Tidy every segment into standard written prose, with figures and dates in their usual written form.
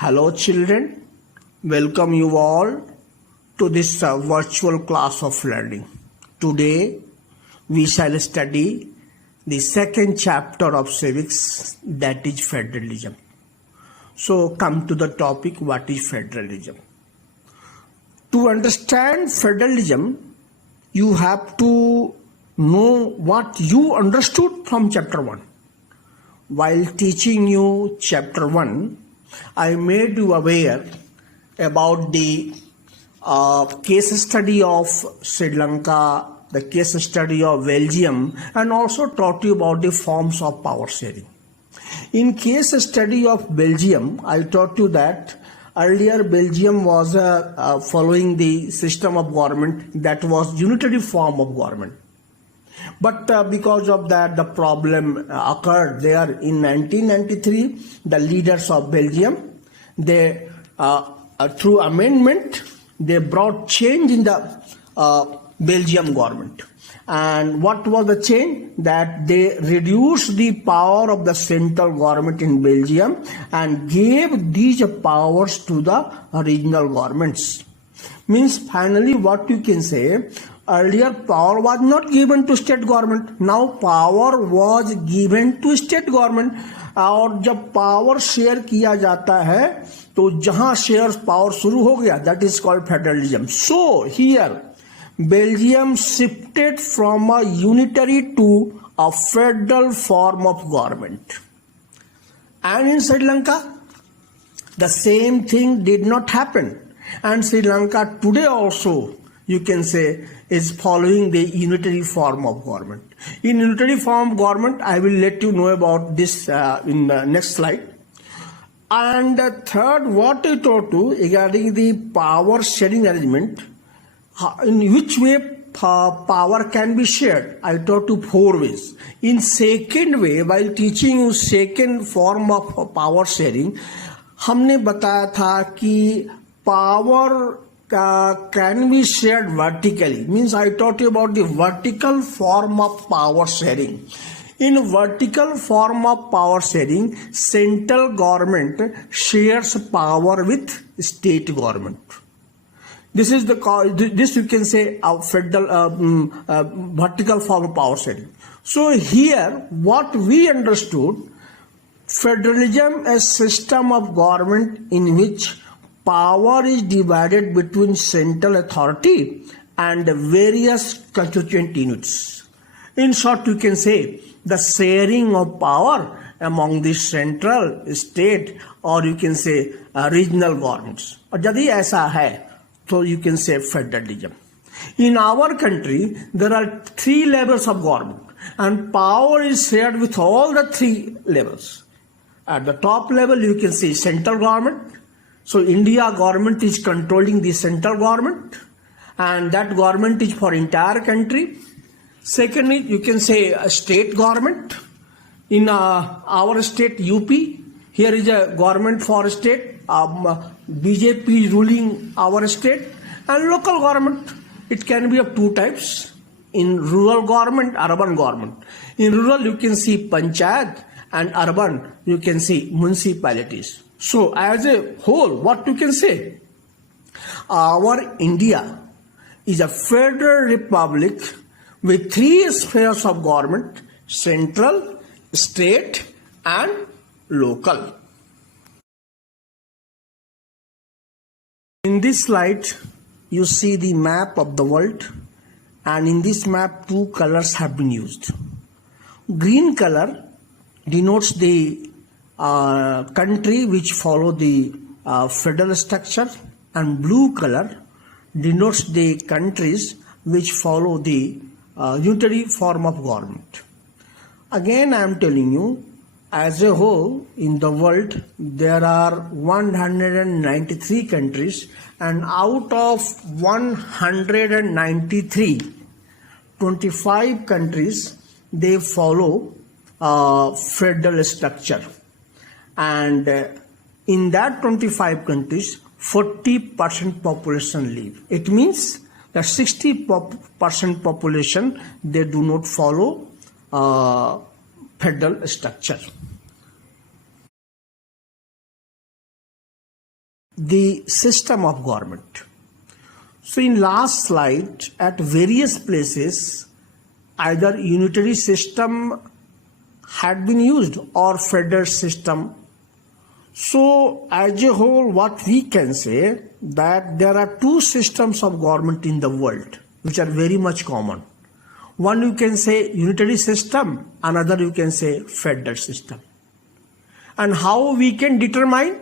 Hello children, welcome you all to this virtual class of learning. Today we shall study the second chapter of civics, that is federalism. So come to the topic, what is federalism? To understand federalism, you have to know what you understood from chapter 1. While teaching you chapter 1, I made you aware about the case study of Sri Lanka, the case study of Belgium, and also taught you about the forms of power sharing. In case study of Belgium, I taught you that earlier Belgium was following the system of government that was unitary form of government. But because of that, the problem occurred there in 1993. The leaders of Belgium, they through amendment, they brought change in the Belgium government. And what was the change? That they reduced the power of the central government in Belgium and gave these powers to the regional governments. Means finally what you can say, earlier power was not given to state government, now power was given to state government. और जब power share किया जाता है तो जहां share power शुरू हो गया, that is called federalism. So here Belgium shifted from a unitary to a federal form of government. And in Sri Lanka the same thing did not happen, and Sri Lanka today also, you can say, is following the unitary form of government. In unitary form of government, I will let you know about this in the next slide. And third, what I taught you regarding the power sharing arrangement, in which way power can be shared, I taught you 4 ways. In second way, while teaching you second form of power sharing, हमने बताया था कि power can be shared vertically. Means I taught you about the vertical form of power sharing. In vertical form of power sharing, central government shares power with state government. This is this you can say a federal vertical form of power sharing. So here what we understood, federalism is a system of government in which power is divided between central authority and various constituent units. In short, you can say the sharing of power among the central, state, or you can say regional governments. और यदि ऐसा है तो you can say federalism. In our country, there are 3 levels of government, and power is shared with all the 3 levels. At the top level, you can see central government. So India government is controlling the central government, and that government is for entire country. Secondly, you can say a state government. In our state UP, here is a government for state. BJP is ruling our state. And local government, it can be of 2 types. In rural government, urban government. In rural you can see panchayat, and urban you can see municipalities. So as a whole, what you can say, our India is a federal republic with 3 spheres of government: central, state, and local. In this slide, you see the map of the world, and in this map 2 colors have been used. Green color denotes the country which follow the federal structure, and blue color denotes the countries which follow the unitary form of government. Again, I am telling you, as a whole in the world there are 193 countries, and out of 193, 25 countries they follow federal structure. And in that 25 countries, 40% population live. It means that 60% population, they do not follow federal structure. the system of government. So in last slide, at various places, either unitary system had been used or federal system. So as a whole, what we can say that there are two systems of government in the world which are very much common. One you can say unitary system, another you can say federal system. And how we can determine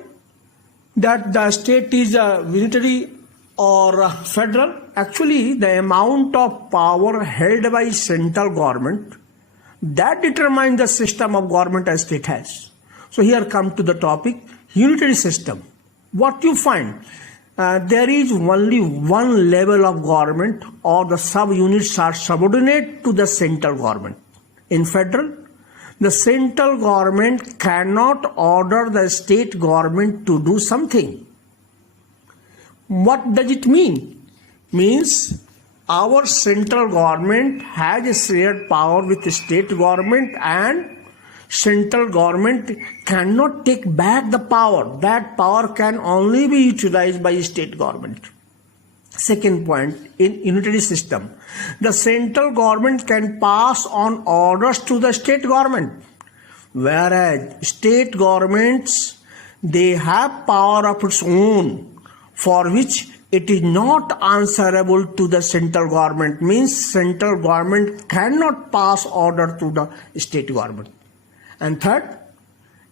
that the state is unitary or federal? Actually, the amount of power held by central government, that determines the system of government a state has. So here come to the topic, unitary system. What you find? There is only one level of government, or the sub-units are subordinate to the central government. In federal, the central government cannot order the state government to do something. What does it mean? Means our central government has a shared power with the state government, and central government cannot take back the power. That power can only be utilized by state government. Second point, in unitary system, the central government can pass on orders to the state government, whereas state governments, they have power of its own for which it is not answerable to the central government. Means central government cannot pass order to the state government. And third,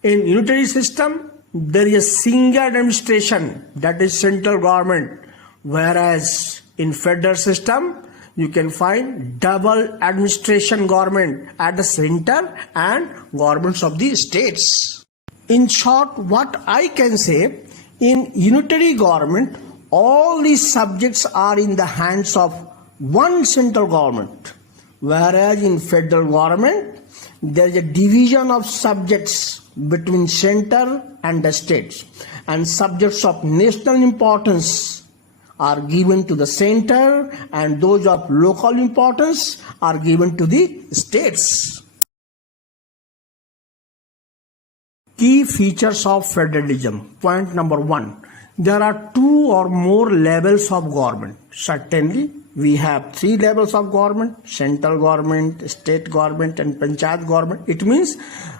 in unitary system, there is a single administration, that is central government, whereas in federal system, you can find double administration government at the center and governments of the states. In short, what I can say, in unitary government, all these subjects are in the hands of one central government, whereas in federal government, there is a division of subjects between center and the states, and subjects of national importance are given to the center, and those of local importance are given to the states. Key features of federalism. Point number one, there are two or more levels of government. Certainly, we have three levels of government: central government, state government, and panchayat government. It means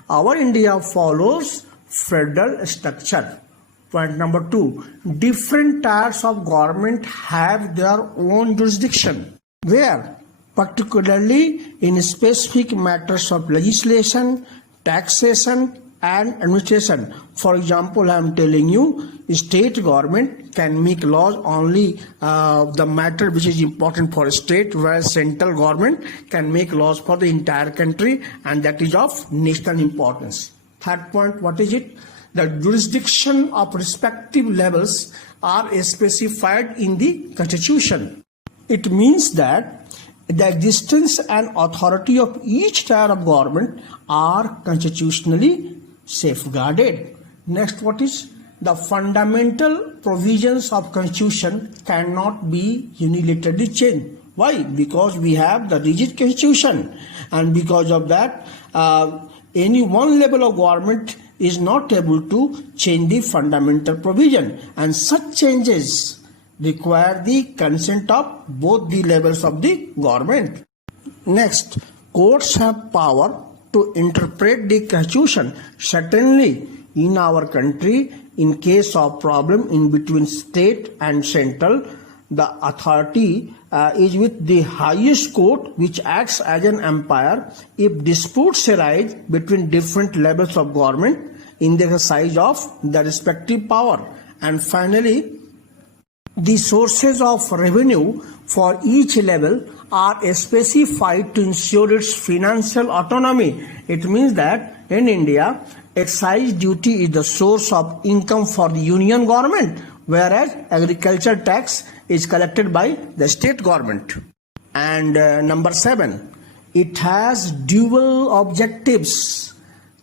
our India follows federal structure. Point number two, different types of government have their own jurisdiction, where particularly in specific matters of legislation, taxation, and administration. For example, I am telling you, state government can make laws only the matter which is important for a state, whereas central government can make laws for the entire country, and that is of national importance. Third point, what is it? The jurisdiction of respective levels are specified in the Constitution. It means that the existence and authority of each tier of government are constitutionally safeguarded. Next, what is? The fundamental provisions of Constitution cannot be unilaterally changed. Why? Because we have the rigid Constitution, and because of that, any one level of government is not able to change the fundamental provision, and such changes require the consent of both the levels of the government. Next, courts have power to interpret the Constitution. Certainly, in our country, in case of problem in between state and central, the authority is with the highest court, which acts as an umpire if disputes arise between different levels of government in the exercise of the respective power. And finally, the sources of revenue for each level are specified to ensure its financial autonomy. It means that in India, excise duty is the source of income for the union government, whereas agriculture tax is collected by the state government. And number 7, it has dual objectives.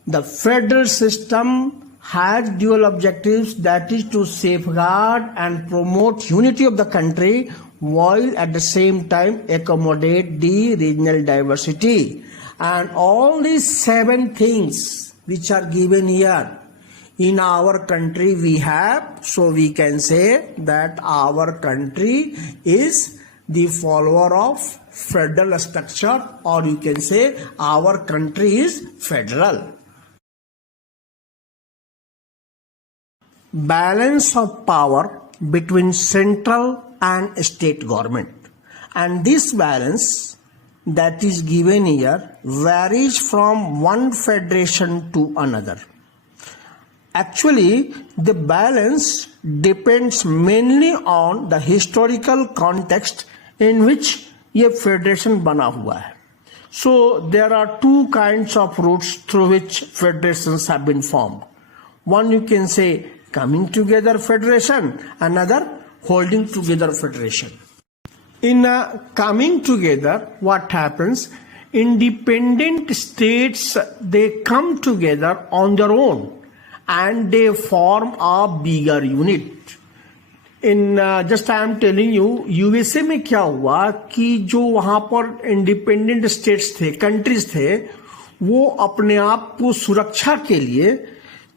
The federal system has dual objectives, that is to safeguard and promote unity of the country while at the same time accommodate the regional diversity. And all these 7 things which are given here, In our country we have, so we can say that our country is the follower of federal structure, or you can say our country is federal. Balance of power between central and state government, and this balance that is given here varies from one federation to another. Actually, the balance depends mainly on the historical context in which ये federation बना हुआ है. So there are two kinds of routes through which federations have been formed. One you can say coming together federation, another holding together federation. In coming together, what happens? Independent states, they come together on their own and they form a bigger unit. In just I am telling you, USA में क्या हुआ कि जो वहां पर independent states थे, countries थे, वो अपने आप को सुरक्षा के लिए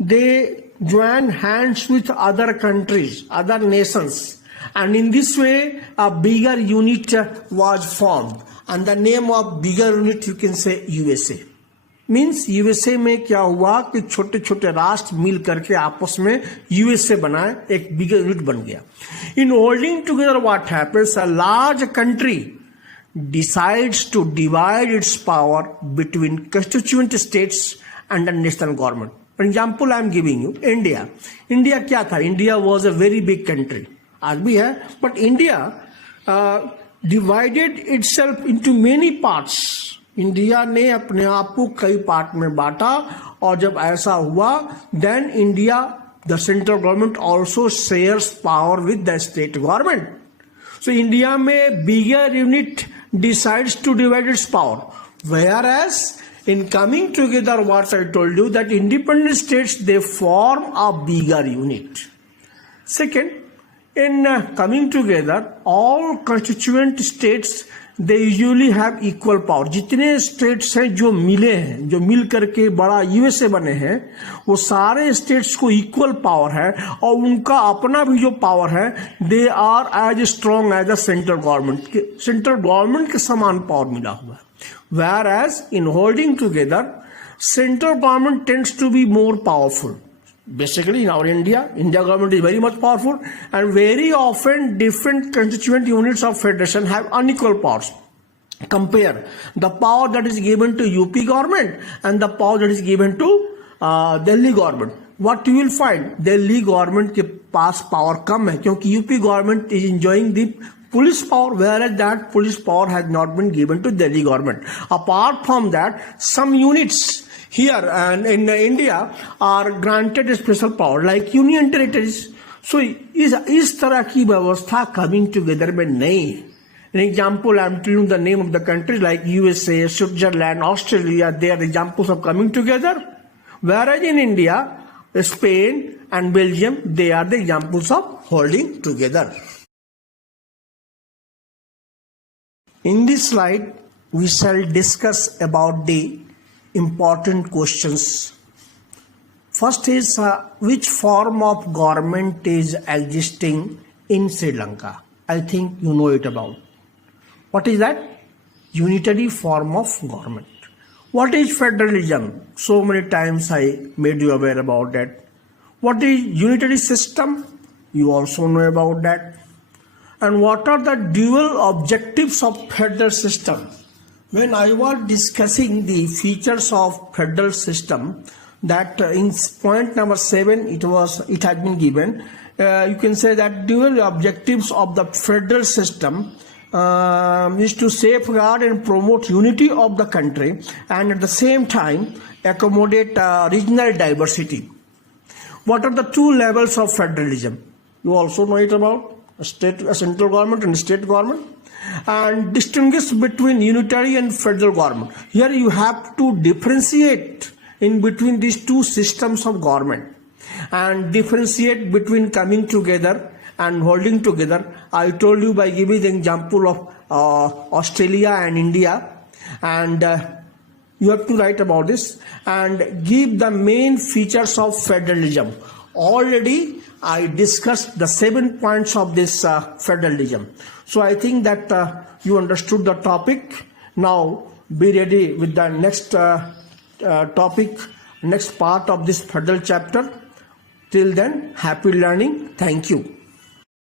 दे join hands with other countries, other nations, and in this way a bigger unit was formed, and the name of bigger unit you can say USA. Means USA में क्या हुआ कि छोटे छोटे राष्ट्र मिल करके आपस में यूएसए बनाए, एक बिगर यूनिट बन गया. In holding together what happens, a large country decides to divide its power between constituent states and the national government. For example I am giving you India. India क्या था? India was a very big country, आज भी है, but India divided itself into many parts. India ने अपने आप को कई पार्ट में बांटा, और जब ऐसा हुआ then India, the central government also shares power with the state government. So India में bigger unit decides to divide its power, whereas in coming together, what I told you, that independent states, they form a bigger unit. Second, in coming together, all constituent states, they usually have equal power. जितने states हैं जो मिले हैं, जो मिल करके बड़ा USA बने हैं, वो सारे states को equal power है, और उनका अपना भी जो power है, they are as strong as the central government. Central government के समान power मिला हुआ है. Whereas in holding together, central government tends to be more powerful. Basically in our India government is very much powerful, and very often different constituent units of federation have unequal powers. Compare the power that is given to UP government and the power that is given to Delhi government. What you will find, Delhi government के पास power कम है, क्योंकि UP government is enjoying the police power, whereas that police power has not been given to Delhi government. Apart from that, some units here and in India are granted a special power like union territories. So इस तरह की व्यवस्था coming together में नहीं है. An example, I am telling you the name of the countries like USA, Switzerland, Australia, they are examples of coming together. Whereas in India, Spain and Belgium, they are the examples of holding together. In this slide, we shall discuss about the important questions. First is which form of government is existing in Sri Lanka? I think you know it about. What is that? Unitary form of government. What is federalism? So many times I made you aware about that. What is unitary system? You also know about that. And what are the dual objectives of federal system? When I was discussing the features of federal system, that in point number 7 it has been given. You can say that dual objectives of the federal system is to safeguard and promote unity of the country, and at the same time accommodate regional diversity. What are the two levels of federalism? You also know it about. A central government and state government, and distinguish between unitary and federal government. Here you have to differentiate in between these two systems of government, and differentiate between coming together and holding together. I told you by giving the example of Australia and India, and You have to write about this and give the main features of federalism. Already I discussed the 7 points of this federalism. So I think that you understood the topic. Now be ready with the next topic, next part of this federal chapter. Till then, happy learning. Thank you.